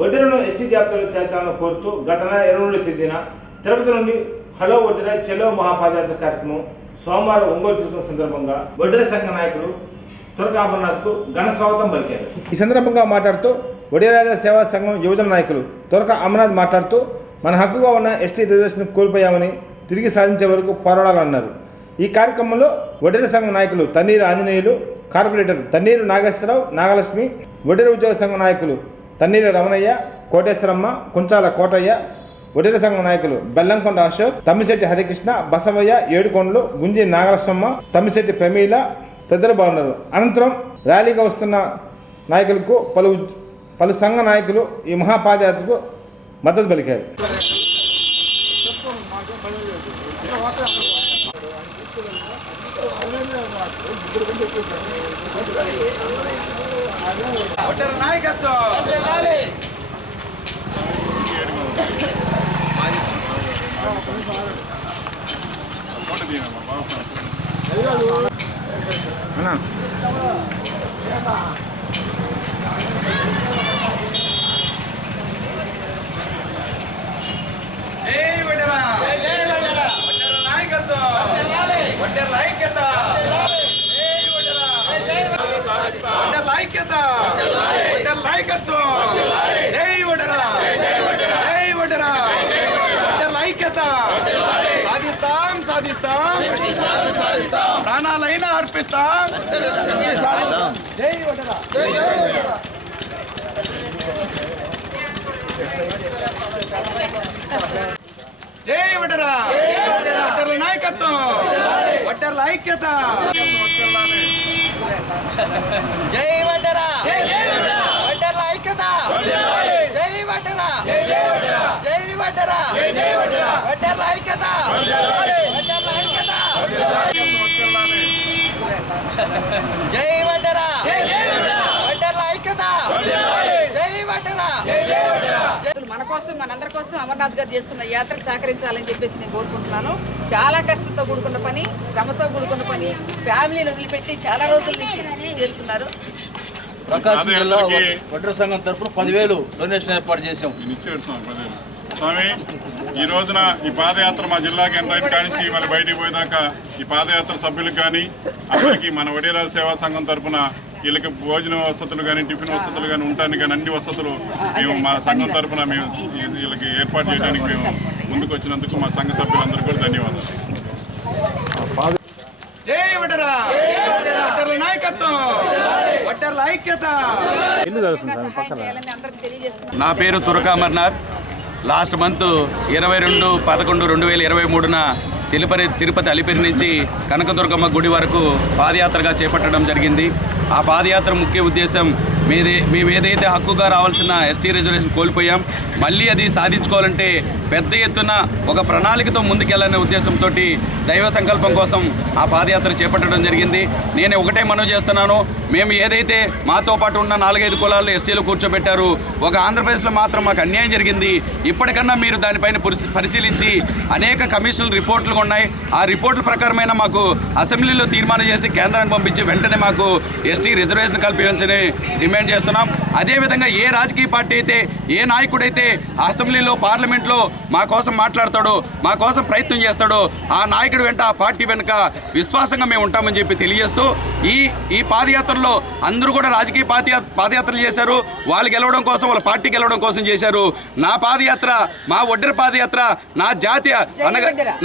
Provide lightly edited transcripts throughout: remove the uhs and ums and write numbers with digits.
వడ్డెరను ST జాబితాలో చేర్చాలని కోరుతూ గత నెల 22వ తేదీన తిరుపతి నుండి హలో వడ్డెర చెలో మహాపాదయాత్ర కార్యక్రమం సోమవారం ఒంగోలు చేసిన సందర్భంగా వడ్డెర సంఘ నాయకులు తురక అమర్నాథ్కు ఘన స్వాగతం పలికారు. ఈ సందర్భంగా మాట్లాడుతూ వడ్డెర సేవా సంఘం యువజన నాయకులు తురక అమర్నాథ్ మాట్లాడుతూ మన హక్కుగా ఉన్న ఎస్టీ రిజర్వేషన్ కోల్పోయామని తిరిగి సాధించే వరకు పోరాడాలన్నారు. ఈ కార్యక్రమంలో వడ్డెర సంఘం నాయకులు తన్నీరు ఆంజనేయులు, కార్పొరేటర్ తన్నీరు నాగేశ్వరరావు, నాగలక్ష్మి, వడ్డెర ఉద్యోగ సంఘ నాయకులు తన్నీరు రమణయ్య, కోటేశ్వరమ్మ, కుంచాల కోటయ్య, వడ్డెర సంఘం నాయకులు బెల్లంకొండ అశోక్, తమ్మిశెట్టి హరికృష్ణ, బసవయ్య, ఏడుకొండలు, గుంజి నాగలక్ష్మమ్మ, తమ్మిశెట్టి ప్రమీల తదితరులు బాగున్నారు. అనంతరం ర్యాలీగా వస్తున్న నాయకులకు పలు సంఘ నాయకులు ఈ మహాపాదయాత్రకు మద్దతు పలికారు. ప్రాణాలైనా అర్పిస్తాం. జై వడ్డెర. జై వడ్డెర. వడ్డెర్ల నాయకత్వం, వడ్డెర్ల ఐక్యత. జై వడ్డెర. వడ్డెర్ల ఐక్యత. జై వడ్డెర. జై వడ్డెర. వడ్డెర్ల ఐక్యత. వడ్డెర్ల ఐక్యత. జై వడ్డెర. వడ్డెర్ల ఐక్యత. జై వడ్డెర. మన కోసం మనందరి కోసం అమర్నాథ్ గారు చేస్తున్న యాత్రకు సహకరించాలని చెప్పేసి నేను కోరుకుంటున్నాను. చాలా కష్టంతో కూడుకున్న పని, శ్రమతో కూడుకున్న పని, ఫ్యామిలీని వదిలిపెట్టి చాలా రోజుల నుంచి చేస్తున్నారు. ప్రకాశం జిల్లా వడ్డెర సంఘం తరఫున 10,000 డొనేషన్ ఏర్పాటు చేశాం. స్వామి, ఈ రోజున ఈ పాదయాత్ర మా జిల్లాకి ఎంటర్ కానించి మళ్ళీ బయటికి పోయేదాకా ఈ పాదయాత్ర సభ్యులకు కానీ అందరికీ మన వడ్డెర సేవా సంఘం తరఫున వీళ్ళకి భోజన వసతులు కానీ, టిఫిన్ వసతులు కానీ, ఉండటానికి కానీ అన్ని వసతులు మేము మా సంఘం తరఫున మేము వీళ్ళకి ఏర్పాటు చేయడానికి మేము ముందుకు వచ్చినందుకు మా సంఘ సభ్యులందరికీ కూడా ధన్యవాదాలు. జై వడ్డెర. వడ్డెర్ల నాయకత్వం, వడ్డెర్ల ఐక్యత. సహాయం చేయాలని అందరికీ తెలియజేస్తున్నాను. నా పేరు తురక అమర్నాథ్. లాస్ట్ మంత్ 22/11/2023న తిరుపతి అలిపిరి నుంచి కనకదుర్గమ్మ గుడి వరకు పాదయాత్రగా చేపట్టడం జరిగింది. ఆ పాదయాత్ర ముఖ్య ఉద్దేశం మేము ఏదైతే హక్కుగా రావాల్సిన ఎస్టీ రిజర్వేషన్ కోల్పోయాం, మళ్ళీ అది సాధించుకోవాలంటే పెద్ద ఎత్తున ఒక ప్రణాళికతో ముందుకెళ్లనే ఉద్దేశంతో దైవ సంకల్పం కోసం ఆ పాదయాత్ర చేపట్టడం జరిగింది. నేను ఒకటే మనవి చేస్తున్నాను, మేము ఏదైతే మాతో పాటు ఉన్న 4-5 కులాలు ఎస్టీలు కూర్చోబెట్టారు, ఒక ఆంధ్రప్రదేశ్లో మాత్రం మాకు అన్యాయం జరిగింది. ఇప్పటికన్నా మీరు దానిపైన పరిశీలించి అనేక కమిషన్ రిపోర్ట్లు ఉన్నాయి. ఆ రిపోర్ట్ల ప్రకారమైన మాకు అసెంబ్లీలో తీర్మానం చేసి కేంద్రానికి పంపించి వెంటనే మాకు ఎస్టీ రిజర్వేషన్ కల్పించని డిమాండ్ చేస్తున్నాం. అదేవిధంగా ఏ రాజకీయ పార్టీ అయితే, ఏ నాయకుడైతే అసెంబ్లీలో పార్లమెంట్లో మా కోసం మాట్లాడతాడో, మా కోసం ప్రయత్నం చేస్తాడో, ఆ నాయకుడు వెంట, ఆ పార్టీ వెనుక విశ్వాసంగా మేము ఉంటామని చెప్పి తెలియజేస్తూ ఈ పాదయాత్రలో అందరూ కూడా రాజకీయ పాదయాత్రలు చేశారు. వాళ్ళు గెలవడం కోసం, వాళ్ళ పార్టీ గెలవడం కోసం చేశారు. నా పాదయాత్ర, మా వడ్డెర పాదయాత్ర,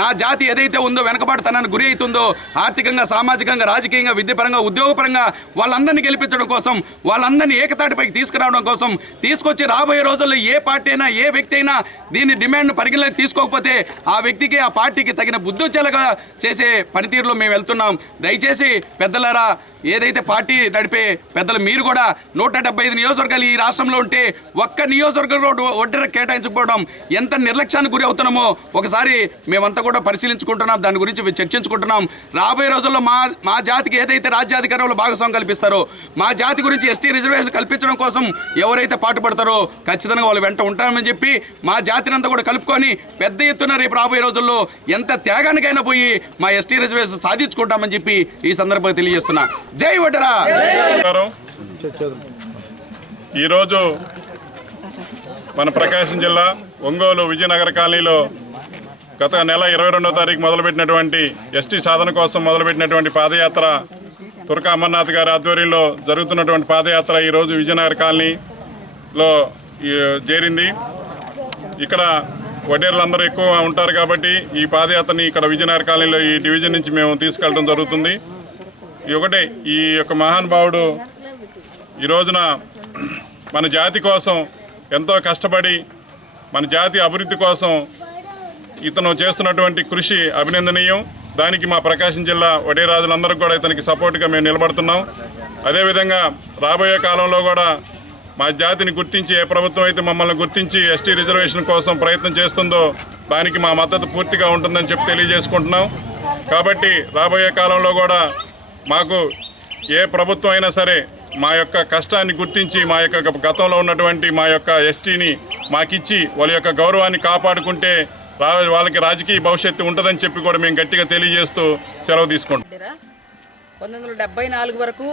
నా జాతి ఏదైతే ఉందో, వెనకబాటుతనానికి గురి అవుతుందో, ఆర్థికంగా, సామాజికంగా, రాజకీయంగా, విద్యాపరంగా, ఉద్యోగపరంగా వాళ్ళందరినీ గెలిపించడం కోసం, వాళ్ళందరినీ ఏకతాటిపైకి తీసుకురావడం కోసం తీసుకొచ్చి రాబోయే రోజుల్లో ఏ పార్టీ అయినా, ఏ వ్యక్తి అయినా దీని డిమాండ్ను పరిగణలోకి తీసుకోకపోతే ఆ వ్యక్తికి, ఆ పార్టీకి తగిన బుద్ధొచ్చేలాగా చేసే పనితీరులో మేము వెళ్తున్నాం. దయచేసి పెద్దలారా, ఏదైతే పార్టీ నడిపే పెద్దలు మీరు కూడా 175 నియోజకవర్గాలు ఈ రాష్ట్రంలో ఉంటే ఒక్క నియోజకవర్గంలో వడ్డెర కేటాయించకపోవడం ఎంత నిర్లక్ష్యానికి గురి అవుతున్నామో ఒకసారి మేమంతా కూడా పరిశీలించుకుంటున్నాం, దాని గురించి చర్చించుకుంటున్నాం. రాబోయే రోజుల్లో మా జాతికి ఏదైతే రాజ్యాధికారంలో భాగస్వామ్యం కల్పిస్తారో, మా జాతి గురించి ఎస్టీ రిజర్వేషన్ కల్పించడం కోసం ఎవరైతే పాటుపడతారో ఖచ్చితంగా వాళ్ళు వెంట ఉంటామని చెప్పి మా జాతిని అంతా కూడా కలుపుకొని పెద్ద ఎత్తున రేపు రాబోయే రోజుల్లో ఎంత త్యాగానికైనా పోయి మా ఎస్టీ రిజర్వేషన్ సాధించుకుంటామని చెప్పి ఈ సందర్భంగా తెలియజేస్తున్నా. జై వడ్డెర. ఈరోజు మన ప్రకాశం జిల్లా ఒంగోలు విజయనగర కాలనీలో గత నెల 22వ తారీఖు మొదలుపెట్టినటువంటి ఎస్టీ సాధన కోసం మొదలుపెట్టినటువంటి పాదయాత్ర తురక అమర్నాథ్ గారి ఆధ్వర్యంలో జరుగుతున్నటువంటి పాదయాత్ర ఈరోజు విజయనగర కాలనీలో చేరింది. ఇక్కడ వడ్డేర్లందరూ ఎక్కువ ఉంటారు కాబట్టి ఈ పాదయాత్రని ఇక్కడ విజయనగర కాలనీలో ఈ డివిజన్ నుంచి మేము తీసుకెళ్ళడం జరుగుతుంది. ఈ యొక్క మహానుభావుడు ఈ రోజున మన జాతి కోసం ఎంతో కష్టపడి మన జాతి అభివృద్ధి కోసం ఇతను చేస్తున్నటువంటి కృషి అభినందనీయం. దానికి మా ప్రకాశం జిల్లా వడ్డేరాజులందరికీ కూడా ఇతనికి సపోర్ట్గా మేము నిలబడుతున్నాం. అదేవిధంగా రాబోయే కాలంలో కూడా మా జాతిని గుర్తించి ఏ ప్రభుత్వం అయితే మమ్మల్ని గుర్తించి ఎస్టీ రిజర్వేషన్ కోసం ప్రయత్నం చేస్తుందో దానికి మా మద్దతు పూర్తిగా ఉంటుందని చెప్పి తెలియజేసుకుంటున్నాం. కాబట్టి రాబోయే కాలంలో కూడా మాకు ఏ ప్రభుత్వం అయినా సరే మా యొక్క కష్టాన్ని గుర్తించి మా యొక్క గతంలో ఉన్నటువంటి మా యొక్క ఎస్టీని మాకిచ్చి వాళ్ళ యొక్క గౌరవాన్ని కాపాడుకుంటే వాళ్ళకి రాజకీయ భవిష్యత్తు ఉంటుందని చెప్పి కూడా మేము గట్టిగా తెలియజేస్తూ సెలవు తీసుకుంటాం. 1974 వరకు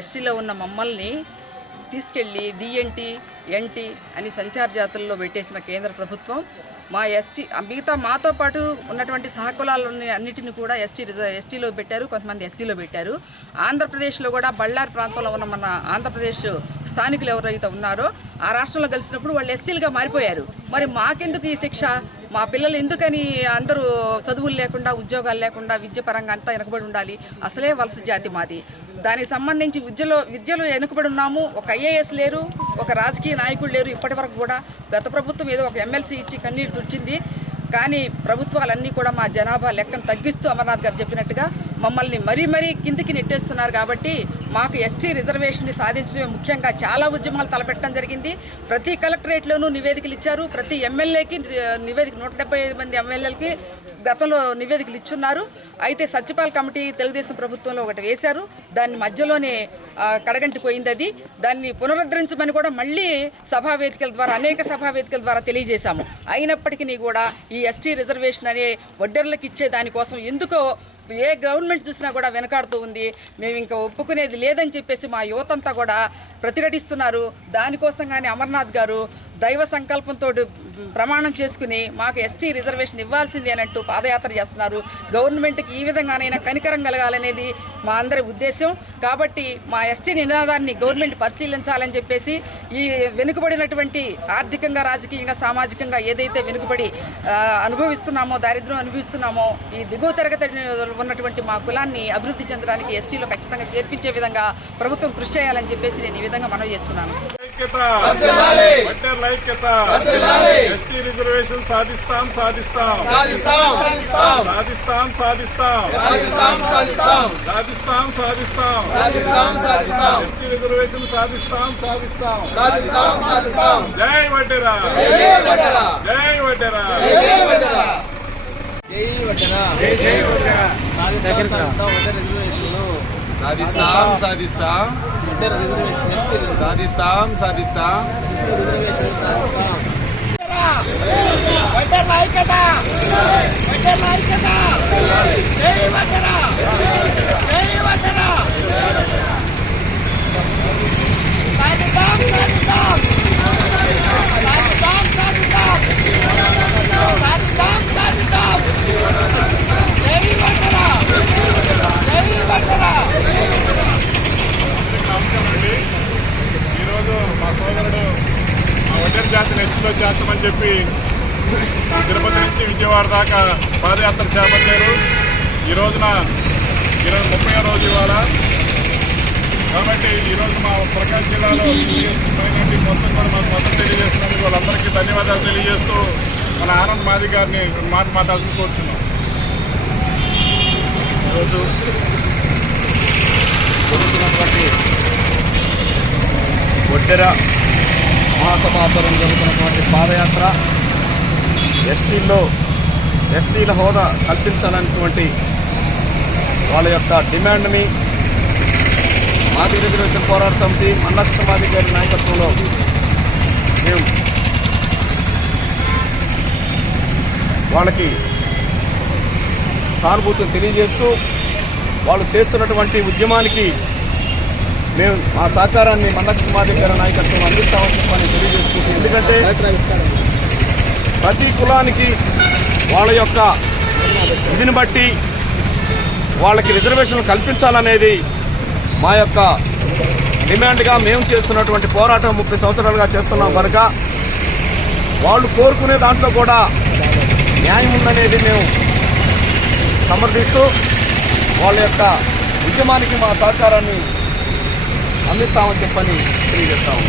ఎస్టీలో ఉన్న మమ్మల్ని తీసుకెళ్ళి డిఎన్టీ ఎన్టీ అని సంచార జాతుల్లో పెట్టేసిన కేంద్ర ప్రభుత్వం మా ఎస్టీ మిగతా మాతో పాటు ఉన్నటువంటి సహకులాలని అన్నిటిని కూడా ఎస్టీలో పెట్టారు, కొంతమంది ఎస్సీలో పెట్టారు. ఆంధ్రప్రదేశ్లో కూడా బళ్ళారి ప్రాంతంలో ఉన్న మన ఆంధ్రప్రదేశ్ స్థానికులు ఎవరైతే ఉన్నారో ఆ రాష్ట్రంలో కలిసినప్పుడు వాళ్ళు ఎస్సీలుగా మారిపోయారు. మరి మాకెందుకు ఈ శిక్ష? మా పిల్లలు ఎందుకని అందరూ చదువులు లేకుండా ఉద్యోగాలు లేకుండా విద్య పరంగా అంతా వెనకబడి ఉండాలి? అసలే వలస జాతి మాది. దానికి సంబంధించి విద్యలో వెనుకబడి ఉన్నాము. ఒక ఐఏఎస్ లేరు, ఒక రాజకీయ నాయకుడు లేరు. ఇప్పటి వరకు కూడా గత ప్రభుత్వం ఏదో ఒక ఎమ్మెల్సీ ఇచ్చి కన్నీరు తుడిచింది. కానీ ప్రభుత్వాలన్నీ కూడా మా జనాభా లెక్కను తగ్గిస్తూ అమర్నాథ్ గారు చెప్పినట్టుగా మమ్మల్ని మరీ కిందికి నెట్టేస్తున్నారు. కాబట్టి మాకు ఎస్టీ రిజర్వేషన్ని సాధించడమే ముఖ్యంగా చాలా ఉద్యమాలు తలపెట్టడం జరిగింది. ప్రతి కలెక్టరేట్లోనూ నివేదికలు ఇచ్చారు. ప్రతి ఎమ్మెల్యేకి నివేదిక 175 మంది ఎమ్మెల్యేలకి గతంలో నివేదికలు ఇచ్చున్నారు. అయితే సత్యపాల్ కమిటీ తెలుగుదేశం ప్రభుత్వంలో ఒకటి వేశారు. దాన్ని మధ్యలోనే కడగంటిపోయింది. అది దాన్ని పునరుద్ధరించమని కూడా మళ్ళీ అనేక సభా వేదికల ద్వారా తెలియజేశాము. అయినప్పటికీ కూడా ఈ ఎస్టీ రిజర్వేషన్ అనే వడ్డర్లకు ఇచ్చే దానికోసం ఎందుకో ఏ గవర్నమెంట్ చూసినా కూడా వెనకాడుతూ ఉంది. మేము ఇంకా ఒప్పుకునేది లేదని చెప్పేసి మా యువతంతా కూడా ప్రతిఘటిస్తున్నారు. దానికోసం కానీ అమర్నాథ్ గారు దైవ సంకల్పంతో ప్రమాణం చేసుకుని మాకు ఎస్టీ రిజర్వేషన్ ఇవ్వాల్సింది అన్నట్టు పాదయాత్ర చేస్తున్నారు. గవర్నమెంట్కి ఈ విధంగానైనా కనికరం కలగాలనేది మా అందరి ఉద్దేశం. కాబట్టి మా ఎస్టీ నినాదాన్ని గవర్నమెంట్ పరిశీలించాలని చెప్పేసి ఈ వెనుకబడినటువంటి ఆర్థికంగా, రాజకీయంగా, సామాజికంగా ఏదైతే వెనుకబడి అనుభవిస్తున్నామో, దారిద్ర్యం అనుభవిస్తున్నామో, ఈ దిగువ తరగతి ఉన్నటువంటి మా కులాన్ని అభివృద్ధి చెందడానికి ఎస్టీలో ఖచ్చితంగా చేర్పించే విధంగా ప్రభుత్వం కృషి చేయాలని చెప్పేసి నేను ఈ విధంగా మనవి చేస్తున్నాను. ఎస్టీ రిజర్వేషన్ సాధిస్తాం. ఎస్టీ రిజర్వేషన్ సాధిస్తాం. జై వడ్డెరా, జై వడ్డెరా. సాధిస్తాం. వడ్డెర్ల ఐక్యత, వడ్డెర్ల ఐక్యత. జై వడ్డెరా, జై వడ్డెరా. సాధిస్తాం. జై వడ్డెరా, జై వడ్డెరా. ఈరోజు మా సోదరుడు మా వడ్డెర జాతిని ఎస్టీలో చేస్తామని చెప్పి తిరుపతి నుంచి విజయవాడ దాకా పాదయాత్ర చేపట్టారు. ఈ రోజున 30వ రోజు ఇవాళ. కాబట్టి ఈరోజు మా ప్రకాశం జిల్లాలో మొత్తం కూడా మాకు మద్దతు తెలియజేస్తున్నందుకు వాళ్ళందరికీ ధన్యవాదాలు తెలియజేస్తూ మన ఆనంద్ మాది గారిని మాట్లాడుతూ కోరుతున్నాం. ఈరోజు జరుగుతున్నటువంటి వడ్డెర మహాసభ ఆధ్వర్యంలో జరుగుతున్నటువంటి పాదయాత్ర ఎస్టీల హోదా కల్పించాలనేటువంటి వాళ్ళ యొక్క డిమాండ్ని మాది రిజర్వేషన్ పోరాట సమితి మన్నకృష్ణ మాది గారి నాయకత్వంలో మేము వాళ్ళకి సానుభూతిని తెలియజేస్తూ వాళ్ళు చేస్తున్నటువంటి ఉద్యమానికి మేము మా సహకారాన్ని మందకృష్ణ మాదిగ గారి నాయకత్వం అందిస్తామని చెప్పని తెలియజేసుకుంటాం. ఎందుకంటే ప్రతి కులానికి వాళ్ళ యొక్క ఇదిని బట్టి వాళ్ళకి రిజర్వేషన్లు కల్పించాలనేది మా యొక్క డిమాండ్గా మేము చేస్తున్నటువంటి పోరాటం 30 సంవత్సరాలుగా చేస్తున్నాం కనుక వాళ్ళు కోరుకునే దాంట్లో కూడా న్యాయం ఉందనేది మేము సమర్థిస్తూ వాళ్ళ యొక్క ఉద్యమానికి మా సహకారాన్ని అందిస్తామని చెప్పని తెలియజేస్తాము.